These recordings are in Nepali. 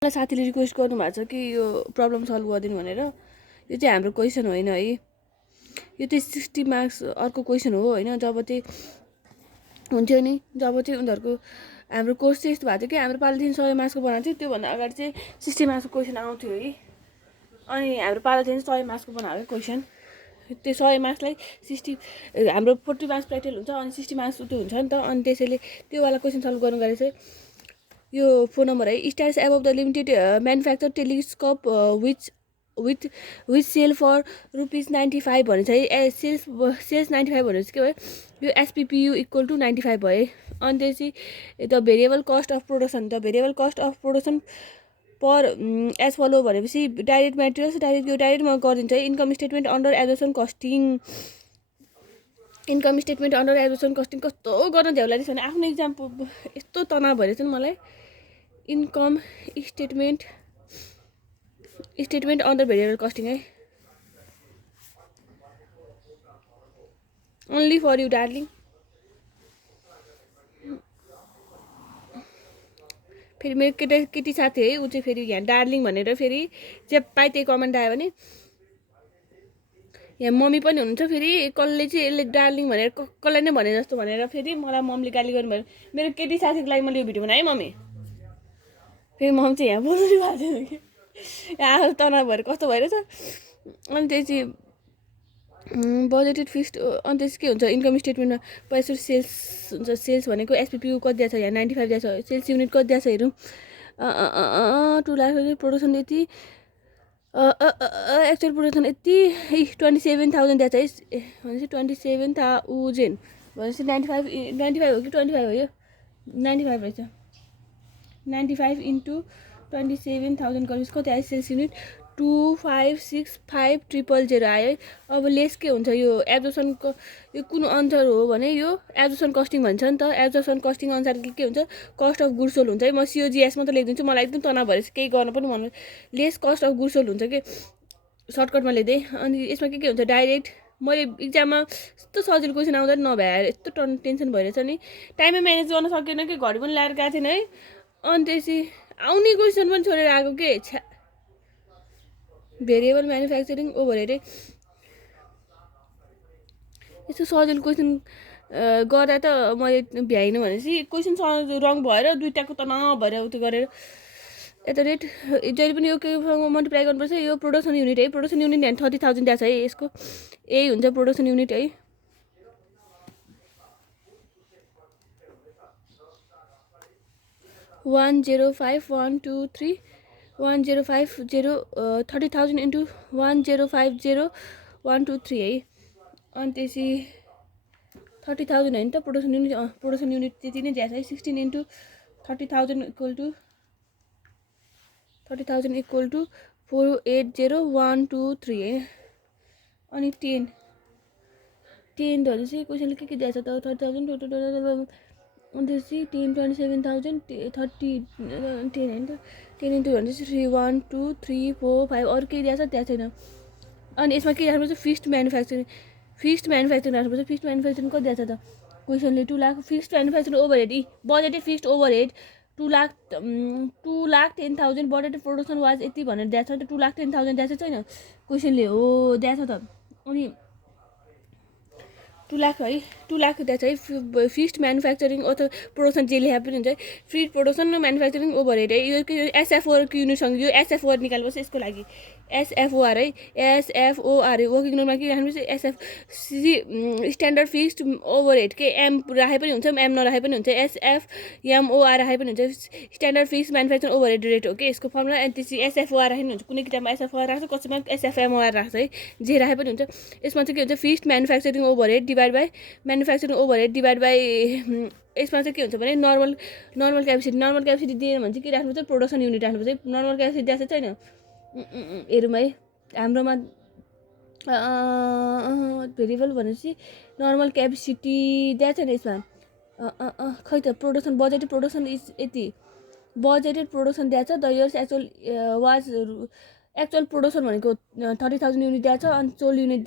मलाई साथीले रिक्वेस्ट गर्नुभएको छ कि यो प्रब्लम सल्भ गरिदिनु भनेर। यो चाहिँ हाम्रो क्वेसन होइन है, यो चाहिँ 60 मार्क्स अर्को क्वेसन हो होइन। जब चाहिँ हुन्थ्यो नि, जब चाहिँ उनीहरूको हाम्रो कोर्स चाहिँ यस्तो भएको थियो कि हाम्रो पालिदेखि 100 मार्क्सको बनाएको थियो, त्योभन्दा अगाडि चाहिँ 60 मार्क्सको क्वेसन आउँथ्यो है। अनि हाम्रो पालिदेखि 100 मार्क्सको बनाएको क्वेसन, त्यो 100 मार्क्सलाई 60 हाम्रो 40 मार्क्स प्र्याक्टिकल हुन्छ अनि 60 मार्क्स त्यो हुन्छ नि त। अनि त्यसैले त्योवाला क्वेसन सल्भ गर्नु गएर चाहिँ यो फोन नम्बर है, status above the limited manufacture telescope with sell for ₹95 भने चाहिँ सेल्स 95 भने चाहिँ के भयो, यो एसपिपियु इक्वल टु 95 भयो। अनि त्यसपछि the variable cost of production per as follow भनेपछि डाइरेक्ट मेटेरियल्स यो डाइरेक्टमा गरिदिन्छ है। Income statement under absorption costing कस्तो गर्न झ्याउ लाग्दैछ भने आफ्नो इक्जाम यस्तो तनाव भइरहेछ नि मलाई। Income statement under variable costing है, ओन्ली फर यु डार्लिङ। फेरि मेरो केटी साथी है, ऊ चाहिँ फेरि यहाँ डार्लिङ भनेर फेरि जे पाए त्यही कमेन्ट आयो भने, यहाँ मम्मी पनि हुनुहुन्छ फेरि कसले चाहिँ यसले डार्लिङ भनेर कसलाई नै भने जस्तो भनेर फेरि मलाई मम्मीले गाली गर्नुभयो। मेरो केटी साथीको लागि मैले यो भिडियो बनाएँ मम्मी, फेरि मम्मी चाहिँ यहाँ बोल्नु भएको छैन कि यहाँ तनाव भएर कस्तो भइरहेछ। अनि त्यो चाहिँ बजेटेड फिक्स्ड, अनि त्यस के हुन्छ इन्कम स्टेटमेन्टमा पैसा सेल्स हुन्छ। सेल्स भनेको एसपिपियु कति दिएको छ, यहाँ 95 दिएको छ। सेल्स युनिट कति दिएको छ हेरौँ, 2 लाख प्रोडक्सन यति, एक्चुअल प्रोडक्सन यति 27,000 दिएको छ है। भनेपछि 27,000 भनेपछि 95 हो कि 25 हो, यो 95 रहेछ। 95 इन्टु 27,000 गरेपछि कति आयो सेल्स युनिट, 2565000 आयो है। अब लेस के हुन्छ यो एब्जर्प्सनको, यो कुन अनुसार हो भने यो एब्जर्प्सन कस्टिङ भन्छ नि त। एब्जर्प्सन कस्टिङ अनुसार के हुन्छ, कस्ट अफ गुड्स सोल्ड हुन्छ है। म सिओजिएस मात्रै लेखिदिन्छु, मलाई एकदम तनाव भएपछि केही गर्न पनि मन। Lace cost of goods sold हुन्छ कि सर्टकटमा लेख्दै। अनि यसमा के हुन्छ डाइरेक्ट, मैले इक्जाममा यस्तो सजिलो क्वेसन आउँदा नि नभ्याएर यस्तो टेन्सन भइरहेछ नि, टाइमै म्यानेज गर्न सकेन कि घडी पनि ल्याएर गएको थिएन है। अनि त्यसपछि आउने क्वेसन पनि छोडेर आएको के छ्या। भेरिएबल म्यानुफ्याक्चरिङ ओभरहेड है, यस्तो सजिलो क्वेसन गर्दा त मैले भ्याइनँ भनेपछि क्वेसन रङ भएर दुइटाको तनाव भएर उयो गरेर एट द रेट जहिले पनि यो केसँग मल्टिप्लाई गर्नुपर्छ। यो प्रोडक्सन युनिट है, प्रोडक्सन युनिट यहाँ 30,000 दिएको छ है, यसको यही हुन्छ प्रोडक्सन युनिट है। $105,123 30,000 इन्टु 1050123 है। अनि त्यसपछि 30,000 होइन त प्रोडक्सन युनिट त्यति नै दिएको छ है। 16 इन्टु 30,000 इक्वल टु 480123 है। अनि 10 भनेपछि क्वेसनले के दिएको छ त 30,000 टोटल। अनि त्यसपछि 10 27,000 30 10 होइन त 10 इन्टु भनेपछि 3 1 2 3 4 5 अरू केही दिएको छ त्यहाँ छैन। अनि यसमा के राख्नुपर्छ, फिक्स्ड म्यानुफ्याक्चरिङ राख्नुपर्छ। फिक्स्ड म्यानुफ्याक्चरिङ कति दिएको छ त क्वेसनले, 2 lakh. Fixed manufacturing overhead budgeted fixed overhead 2,10,000 budgeted production was यति भनेर दिएको छ नि त। 2,10,000 दिएको छैन क्वेसनले, हो दिएको छ त। अनि 2 लाख है, 2 लाख दिएको छ है। फिक्स्ड म्यानुफ्याक्चरिङ अथवा प्रोडक्सन जे लेखा पनि हुन्छ है। फ्री प्रोडक्सन र म्यानुफ्याक्चरिङ ओभरहेड है। यो एसएफओको युनिटसँग यो एसएफओआर निकाल्नुपर्छ यसको लागि, एसएफओआर है। एसएफओआर वर्किङ नोटमा के राख्नुपर्छ, एसएफसी स्ट्यान्डर्ड फिक्स्ड ओभरहेड के एम राखे पनि हुन्छ एम नराखे पनि हुन्छ। एसएफएमओआर राखे पनि हुन्छ, standard fixed manufacturing overhead rate हो कि यसको फर्मुला। अनि त्यसपछि एसएफओआर राखे पनि हुन्छ, कुनै किताबमा एसएफओआर राख्छ कसैमा एसएफएमओआर राख्छ है, जे राखे पनि हुन्छ। यसमा चाहिँ के हुन्छ, fixed manufacturing overhead divide by manufacturing overhead divide by, यसमा चाहिँ के हुन्छ भने नर्मल क्यापेसिटी दिएन भने चाहिँ के राख्नुपर्छ, प्रोडक्सन युनिट राख्नुपर्छ है। नर्मल क्यापेसिटी दिएको छैन हेरौँ है हाम्रोमा भेरिएबल भनेपछि नर्मल क्यापेसिटी दिएको छैन यसमा। खै त प्रोडक्सन बजेटेड प्रोडक्सन इज यति, बजेटेड प्रोडक्सन दिएको छ। द इयर्स एक्चुअल प्रोडक्सन भनेको 30,000 युनिट दिएको छ। अनि सोल युनिट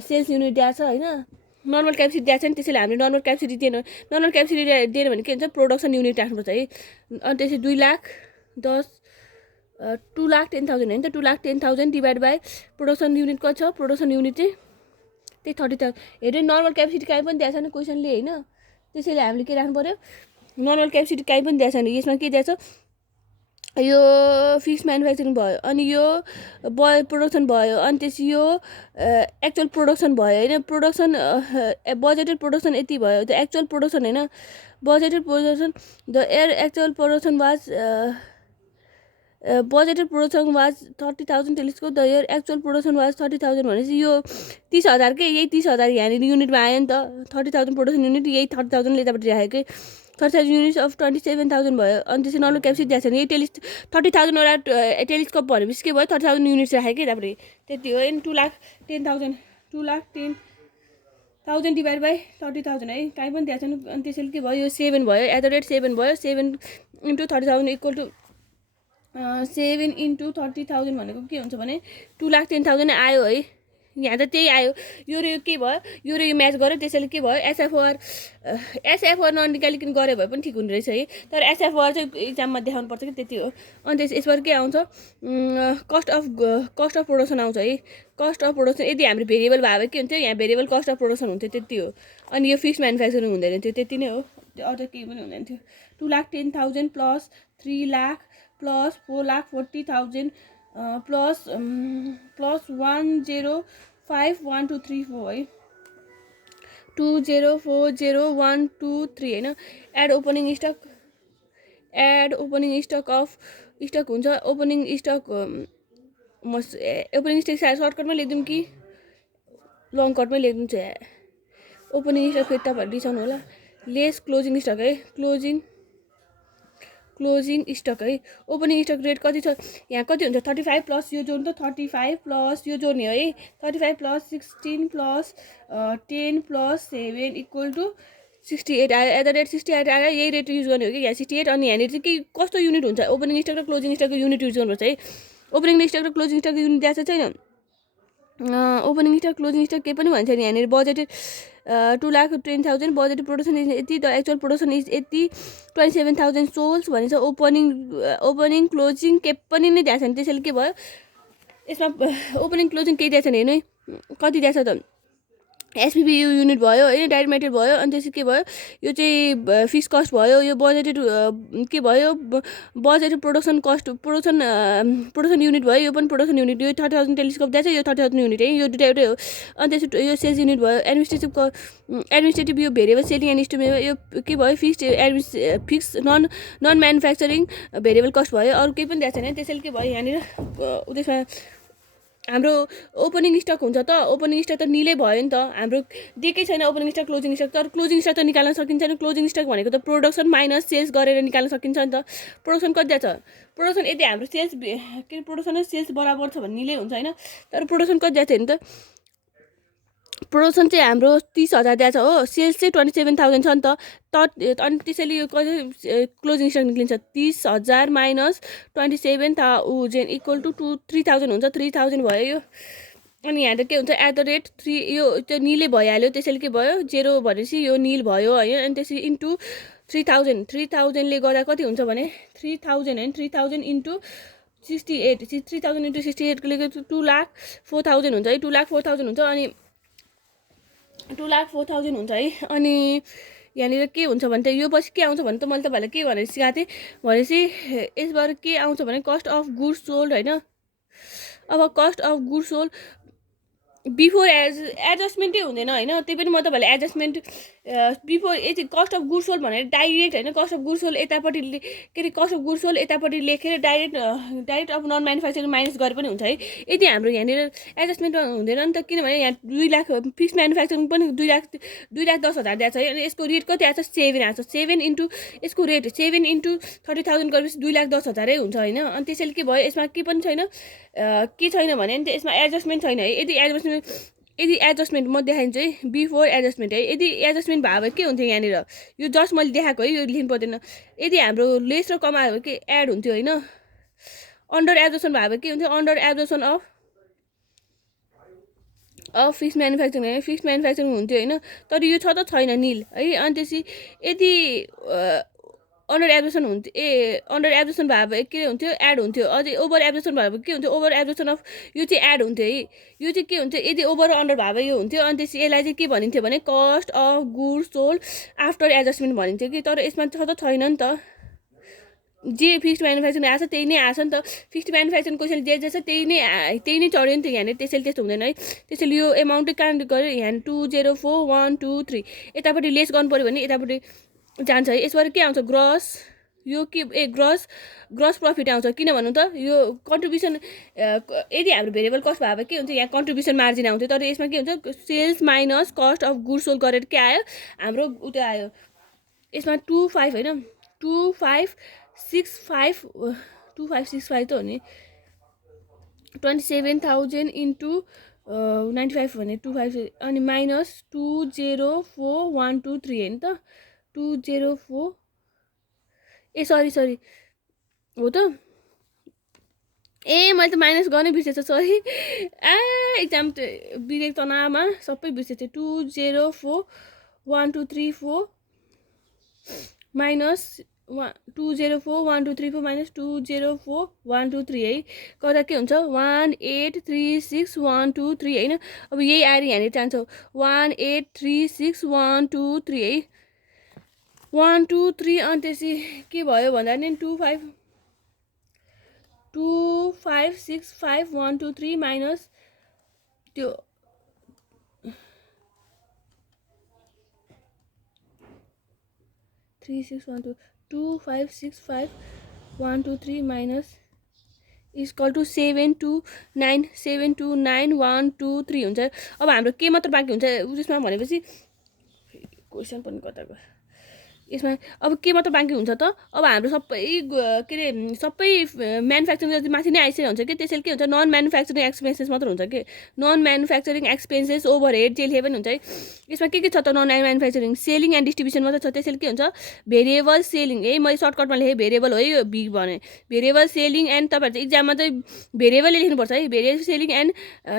सेल्स युनिट दिएको छ होइन। नर्मल क्यापेसिटी दिएको छ नि, त्यसैले हामीले नर्मल क्यापेसिटी दिएन भने के हुन्छ, प्रोडक्सन युनिट राख्नुपर्छ है। अनि त्यसपछि 2 लाख 2,10,000 होइन त 2,10,000 डिभाइड बाई प्रोडक्सन युनिट कति छ प्रोडक्सन युनिट चाहिँ त्यही 30,000 हेर्नु नर्मल क्यापेसिटी कहीँ पनि दिएको छैन क्वेसनले होइन त्यसैले हामीले के राख्नु पऱ्यो नर्मल क्यापेसिटी कहीँ पनि दिएको छैन यसमा के दिएको छ यो फिक्स म्यानुफ्याक्चरिङ भयो अनि यो प्रोडक्सन भयो अनि त्यसपछि यो एक्चुअल प्रोडक्सन भयो होइन प्रोडक्सन बजेटेड प्रोडक्सन यति भयो द एक्चुअल प्रोडक्सन होइन budgeted production the actual production was budgeted production was 30,000 telescope the year actual production was 30,000 भनेपछि यो 30,000 के यही 30,000 यहाँनिर युनिटमा आयो नि त 30,000 प्रोडक्सन युनिट यही 30,000 यतापट्टि राखेको के 30,000 युनिट्स अफ 27,000 भयो अनि त्यसै नर्मल क्यापेसिटी दिएको छैन यही 30,000 वटा टेलिस्कोप भनेपछि के भयो 30,000 युनिट्स राखेको कि यतापट्टि त्यति हो होइन 2,10,000 2,10,000 डिभाइड बाई 30,000 है कहीँ पनि दिएको छैन अनि त्यसैले के भयो यो 7 भयो एट द रेट 7 भयो 7 इन्टु 30,000 इक्वल टु 7 इन्टु 30,000 भनेको के हुन्छ भने 2,10,000 आयो है यहाँ त त्यही आयो यो र यो के भयो यो र यो म्याच गऱ्यो त्यसैले के भयो एसएफआर ननिकालिकन गऱ्यो भए पनि ठिक हुने रहेछ है तर एसएफआर चाहिँ इक्जाममा देखाउनु पर्छ कि त्यति हो अनि यसबाट के आउँछ कस्ट अफ प्रोडक्सन आउँछ है कस्ट अफ प्रोडक्सन यदि हाम्रो भेरिएबल भए के हुन्थ्यो यहाँ भेरिएबल कस्ट अफ प्रोडक्सन हुन्थ्यो त्यति हो अनि यो फिक्स म्यानुफ्याक्चरिङ हुँदैन थियो त्यति नै हो अझ केही पनि हुँदैन थियो 2,10,000 प्लस 3 लाख प्लस 4,40,000 प्लस 105,1,2,3,4 है 2,040,1,2,3 होइन add opening stock of stock हुन्छ ओपनिङ स्टक ओपनिङ स्टक सर्टकटमै लेखिदिउँ कि लङ कटमै लेखिदिउँ चाहिँ ओपनिङ स्टक फेरि तपाईँहरू रिसाउनु होला लेस क्लोजिङ स्टक है क्लोजिङ स्टक है ओपनिङ स्टक रेट कति छ यहाँ कति हुन्छ 35 प्लस यो जोड्नु त 35 प्लस यो जोड्ने है 35 plus 16 plus 10 plus 7 equal to 68 आयो एट द रेट 68 आयो यही रेट युज गर्ने हो कि यहाँ 68 अनि यहाँनिर चाहिँ के कस्तो युनिट हुन्छ ओपनिङ स्टक र क्लोजिङ स्टकको युनिट युज गर्नुपर्छ है ओपनिङ स्टक र क्लोजिङ स्टकको युनिट दिएको छैन ओपनिङ स्टक क्लोजिङ स्टक केही पनि भन्छ नि यहाँनिर बजेटेड 2,10,000 बजेटेड प्रोडक्सन इज यति द एक्चुअल प्रोडक्सन इज यति 27,000 सोल्स भनेछ ओपनिङ क्लोजिङ केही पनि नै दिएको छैन त्यसैले के भयो यसमा ओपनिङ क्लोजिङ केही दिएको छैन हेर्नु है कति दिएको छ त एसपिपी युनिट भयो होइन डाइरेक्ट मेटेरियल भयो अनि त्यसपछि के भयो यो चाहिँ फिक्स कस्ट भयो यो बजेटेड के भयो budgeted production cost production unit भयो यो पनि प्रोडक्सन युनिट यो 30,000 टेलिस्कोप दिएको छ यो 30,000 युनिट है यो दुइटा एउटै हो अनि त्यसपछि यो सेल्स युनिट भयो एडमिनिस्ट्रेटिभ यो भेरिएबल सेलिङ एन्ड इस्टिमेट यो के भयो fix non manufacturing variable cost भयो अरू केही पनि दिएको छैन त्यसैले के भयो यहाँनिर त्यसमा हाम्रो ओपनिङ स्टक हुन्छ त ओपनिङ स्टक त निलै भयो नि त हाम्रो दिएकै छैन ओपनिङ स्टक क्लोजिङ स्टक तर क्लोजिङ स्टक त निकाल्न सकिन्छ नि क्लोजिङ स्टक भनेको त प्रोडक्सन माइनस सेल्स गरेर निकाल्न सकिन्छ नि त प्रोडक्सन कति दिएको छ प्रोडक्सन यदि हाम्रो सेल्स के प्रोडक्सन र सेल्स बराबर छ भने निलै हुन्छ होइन तर प्रोडक्सन कति दिएको छ नि त प्रोडक्सन चाहिँ हाम्रो 30,000 दिएको छ हो सेल्स चाहिँ 27,000 छ नि त अनि त्यसैले यो क्लोजिङ स्टक निक्लिन्छ 30,000 माइनस 27,000 इक्वल टु 3,000 हुन्छ 3,000 भयो यो अनि यहाँ त के हुन्छ एट द रेट 3 यो त्यो निलै भइहाल्यो त्यसैले के भयो 0 भनेपछि यो निल भयो होइन अनि त्यसपछि इन्टु 3,000 ले गर्दा कति हुन्छ भने 3,000 होइन 3,000 इन्टु 68 3,000 इन्टु 68 को लेखेको 2,04,000 हुन्छ है 2,04,000 हुन्छ अनि 2,04,000 हुन्छ है अनि यहाँनिर के हुन्छ भने त यो पछि के आउँछ भने त मैले तपाईँलाई के भनेर सिकाएको थिएँ भनेपछि यसबाट के आउँछ भने कस्ट अफ गुड्स सोल्ड होइन अब cost of goods sold before एडजस्टमेन्टै हुँदैन होइन त्यही पनि म तपाईँलाई adjustment before cost of goods sold भनेर डाइरेक्ट होइन कस्ट अफ गुड्स सोल्ड यतापट्टि के अरे कस्ट अफ गुड्स सोल्ड यतापट्टि लेखेर डाइरेक्ट अब नन म्यानुफ्याक्चरिङ माइनस गरे पनि हुन्छ है यदि हाम्रो यहाँनिर एडजस्टमेन्ट हुँदैन नि त किनभने यहाँ 2 लाख फिक्स म्यानुफ्याक्चरिङ पनि 2,10,000 दिएको छ है अनि यसको रेट कति आएको छ 7 आएको छ 7 इन्टु यसको रेट 7 इन्टु 30,000 गरेपछि 2,10,000 हुन्छ होइन अनि त्यसैले के भयो यसमा के पनि छैन के छैन भने नि यसमा एडजस्टमेन्ट छैन है यदि एडजस्टमेन्ट म देखाइदिन्छु है बिफोर एडजस्टमेन्ट है यदि एडजस्टमेन्ट भयो भने के हुन्थ्यो यहाँनिर यो जस्ट मैले देखाएको है यो लेख्नु पर्दैन यदि हाम्रो लेस र कम आयो भने के एड हुन्थ्यो होइन अन्डर एब्जर्सन भयो भने के हुन्थ्यो अन्डर एब्जर्सन अफ फिक्स म्यानुफ्याक्चरिङ है फिक्स म्यानुफ्याक्चरिङ हुन्थ्यो होइन तर यो छ त छैन निल है अनि त्यसपछि यदि अन्डर एब्जर्सन हुन्थ्यो अन्डर एब्जर्सन भए के हुन्थ्यो एड हुन्थ्यो अझै ओभर एब्जर्सन भए के हुन्थ्यो ओभर एब्जर्सन अफ यो चाहिँ एड हुन्थ्यो है यो चाहिँ के हुन्थ्यो यदि ओभर अन्डर भए यो हुन्थ्यो अनि त्यसपछि यसलाई चाहिँ के भनिन्थ्यो भने cost of goods sold after adjustment भनिन्थ्यो कि तर यसमा त छैन नि त जे फिक्स्ड म्यानुफ्याक्चरिङ आएको छ त्यही नै आएको छ नि त फिक्स्ड म्यानुफ्याक्चरिङ क्वेसन जे छ त्यही नै चढ्यो नि त यहाँनिर त्यसैले त्यस्तो हुँदैन है त्यसैले यो एमाउन्टै काउन्ट गऱ्यो यहाँ 204123 यतापट्टि लेस गर्नु पऱ्यो भने यतापट्टि जान्छ है यसबाट के आउँछ ग्रस यो के ग्रस प्रफिट आउँछ किन भन्नु त यो कन्ट्रिब्युसन यदि हाम्रो भेरिएबल कस्ट भए के हुन्छ यहाँ कन्ट्रिब्युसन मार्जिन आउँथ्यो तर यसमा के हुन्छ sales minus cost of goods sold गरेर के आयो हाम्रो उता आयो यसमा 25 होइन 2565 त हो नि 27,000 इन्टु 95 भने 25 अनि माइनस 204123 होइन त 204 सरी हो त मैले त माइनस गर्नै बिर्सेछु सरी इक्जाम बिरेक तनावमा सबै बिर्सेछु 204123 माइनस 204123 माइनस 204123 है गर्दा के हुन्छ 1836123 होइन अब यही आएर यहाँनिर जान्छ 1836123 है 123 अनि त्यसपछि के भयो भन्दा नि 2565123 माइनस त्यो 2565123 माइनस इक्वल टु 729729123 हुन्छ अब हाम्रो के मात्र बाँकी हुन्छ उसमा भनेपछि क्वेसन पनि कताको यसमा अब के मात्र बाँकी हुन्छ त अब हाम्रो सबै के अरे सबै म्यानुफ्याक्चरिङ जति माथि नै आइसकेको हुन्छ कि त्यसैले के हुन्छ नन म्यानुफ्याक्चरिङ एक्सपेन्सेस मात्र हुन्छ कि नन म्यानुफ्याक्चरिङ एक्सपेन्सेस ओभरहेड जे लेखे पनि हुन्छ है यसमा के छ त non manufacturing selling and distribution मात्र छ त्यसैले के हुन्छ भेरिएबल सेलिङ है मैले सर्टकटमा लेखेँ भेरिएबल हो यो बी भने भेरिएबल सेलिङ एन्ड तपाईँहरू चाहिँ इक्जाममा चाहिँ भेरिएबलै लेख्नुपर्छ है भेरिएबल सेलिङ एन्ड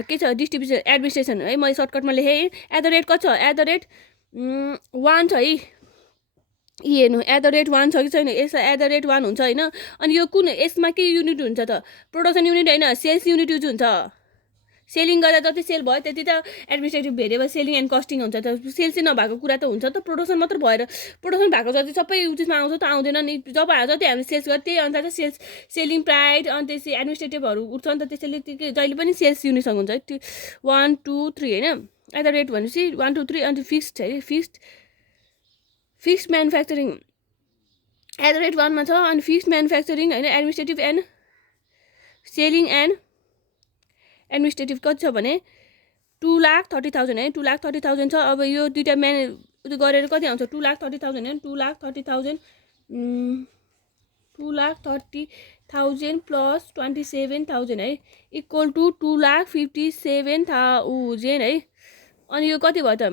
के छ डिस्ट्रिब्युसन एडमिनिस्ट्रेसन है मैले सर्टकटमा लेखेँ एट द रेट कति छ एट द रेट 1 छ है हेर्नु एट द रेट 1 छ कि छैन यसमा एट द रेट 1 हुन्छ होइन अनि यो कुन यसमा के युनिट हुन्छ त प्रोडक्सन युनिट होइन सेल्स युनिट युज हुन्छ सेलिङ गर्दा जति सेल भयो त्यति त administrative variable selling and costing हुन्छ त सेल चाहिँ नभएको कुरा त हुन्छ त प्रोडक्सन मात्र भएर प्रोडक्सन भएको जति सबै उयसमा आउँछ त आउँदैन नि जब जति हामीले सेल्स गर्छ त्यही अनुसार चाहिँ सेलिङ प्राइड अनि त्यसपछि एडमिनिस्ट्रेटिभहरू उठ्छ नि त त्यसैले जहिले पनि सेल्स युनिटसँग हुन्छ 1 2 3 होइन एट द रेट भनेपछि 1 2 3 अन्त फिक्स्ड है fixed manufacturing at the rate 1 मा छ अनि फिक्स्ड म्यानुफ्याक्चरिङ होइन administrative and selling and administrative कति छ भने 2,30,000 है 2,30,000 छ अब यो दुईवटा उयो गरेर कति आउँछ 2,30,000 होइन 2,30,000 प्लस 27,000 है इक्वल टु 2,57,000 है अनि यो कति भयो त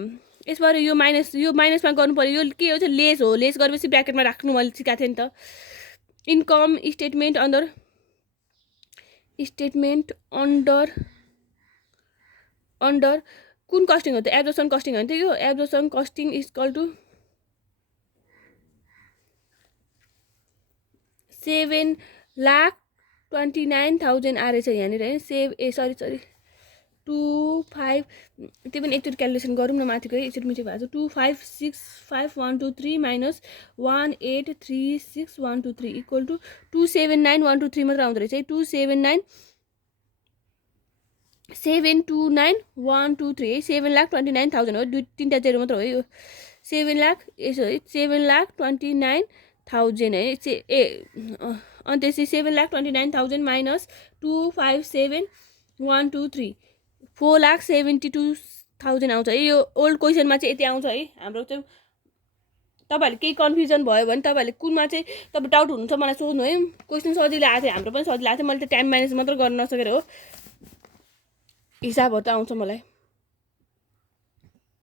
यसबाट यो माइनसमा गर्नु पर्यो यो के हो चाहिँ लेस हो लेस गरेपछि ब्र्याकेटमा राख्नु मैले सिकाएको थिएँ नि त इन्कम स्टेटमेन्ट अन्डर कुन कस्टिङ हो त एब्जर्सन कस्टिङ होइन त यो एब्जर्सन कस्टिङ इक्वल टु 7,29,000 आएछ यहाँनिर है सरी 25 त्यो पनि एकचोटि क्यालकुलेसन गरौँ न माथिको है एकचोटि मिठो भएको छ 2565123 माइनस 1836123 इक्वल टु 279,123 मात्र आउँदो रहेछ है 729,123 है 7,29,000 हो तिनवटा जेरो मात्र हो यो 7,29,000 है अनि त्यसपछि 7,29,000 माइनस 257,123 4,72,000 आउँछ है यो ओल्ड क्वेसनमा चाहिँ यति आउँछ है हाम्रो चाहिँ तपाईँहरूले केही कन्फ्युजन भयो भने तपाईँहरूले कुनमा चाहिँ तपाईँ डाउट हुनुहुन्छ मलाई सोध्नु है क्वेसन सजिलो आएको थियो हाम्रो पनि सजिलो आएको थियो मैले त टाइम म्यानेज मात्र गर्न नसकेर हो हिसाबहरू त आउँछ मलाई